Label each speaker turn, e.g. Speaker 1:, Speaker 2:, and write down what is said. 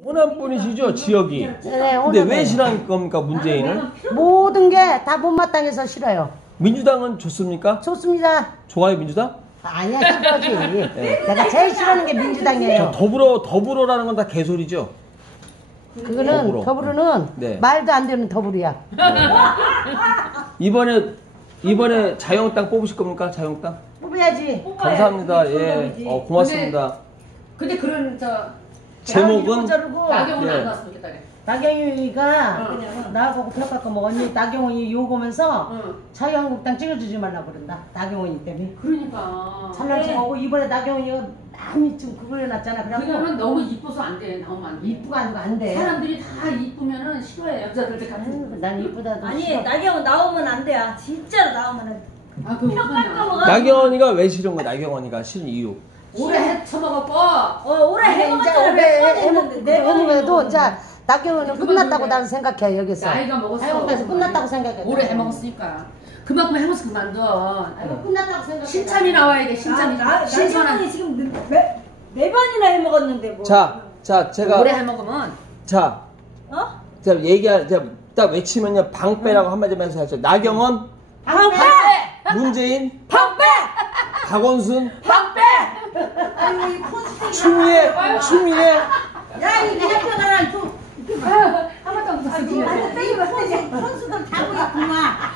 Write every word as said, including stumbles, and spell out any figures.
Speaker 1: 호남 분이시죠, 지역이?
Speaker 2: 네,
Speaker 1: 근데 왜 싫어할 겁니까, 문재인을?
Speaker 2: 모든 게 다 못마땅해서 싫어요.
Speaker 1: 민주당은 좋습니까?
Speaker 2: 좋습니다.
Speaker 1: 좋아요, 민주당?
Speaker 2: 아니야, 싫어지. 네. 내가 제일 싫어하는 게 민주당이에요.
Speaker 1: 더불어, 더불어라는 건 다 개소리죠?
Speaker 2: 그거는
Speaker 1: 더불어.
Speaker 2: 더불어는
Speaker 1: 네.
Speaker 2: 말도 안 되는 더불이야.
Speaker 1: 네. 이번에, 이번에 자유한국당 뽑으실 겁니까, 자유한국당?
Speaker 2: 뽑아야지.
Speaker 1: 감사합니다. 예, 어, 고맙습니다.
Speaker 3: 근데, 근데 그런 저
Speaker 1: 제목은
Speaker 3: 나경원
Speaker 1: 예.
Speaker 3: 안 나왔으면 좋겠다.
Speaker 2: 나경원이가
Speaker 3: 응.
Speaker 2: 나하고 대학교 뭐 언니 나경원이 욕 오면서
Speaker 3: 응.
Speaker 2: 자유한국당 찍어주지 말라 그런다. 나경원이 때문에.
Speaker 3: 그러니까.
Speaker 2: 장난치고 이번에 나경원이가 남이 좀 그걸 해놨잖아. 그래갖고
Speaker 3: 그녀는 너무 이뻐서 안 돼. 나오면 안 돼.
Speaker 2: 이쁘가 아니고 안 돼.
Speaker 3: 사람들이 다 이쁘면은 싫어해. 여자들 같은.
Speaker 2: 아유, 난 이쁘다도
Speaker 4: 아니
Speaker 2: 싫어.
Speaker 4: 나경원 나오면 안 돼. 아, 진짜로 나오면 안 돼.
Speaker 3: 아, 그
Speaker 4: 평가가
Speaker 1: 나경원이가 왜 싫은 거야, 나경원이가 싫은 이유?
Speaker 3: 오래 해 처먹었고.
Speaker 4: 어 올해
Speaker 2: 아니, 이제
Speaker 4: 해먹었잖아.
Speaker 2: 올해 해먹
Speaker 4: 네
Speaker 2: 해먹어도 자 나경원은
Speaker 3: 그만
Speaker 2: 끝났다고
Speaker 3: 그래.
Speaker 2: 나는 생각해 여기서.
Speaker 3: 나이가 먹었어.
Speaker 2: 자유한국당에서 끝났다고 생각해.
Speaker 3: 오래 해먹었으니까. 그만큼 해먹어서 그만둬.
Speaker 2: 아이고 끝났다고 생각해.
Speaker 3: 신참이 나와야 돼. 신참이.
Speaker 4: 나
Speaker 3: 신선한.
Speaker 4: 나경원이 지금 네, 네 번이나 해먹었는데 뭐.
Speaker 1: 자, 자, 제가.
Speaker 3: 오래 해먹으면.
Speaker 1: 자,
Speaker 4: 어?
Speaker 1: 제가 얘기할, 제가 딱 외치면요, 방빼라고 한마디만 해서 하죠. 나경원,
Speaker 4: 방패.
Speaker 1: 문재인,
Speaker 4: 방패.
Speaker 1: 박원순,
Speaker 4: 방패.
Speaker 1: 추미애, 추미애.
Speaker 2: 야이 대표가 또
Speaker 3: 아, 한 번도 안
Speaker 2: 선수들 자고 있구만.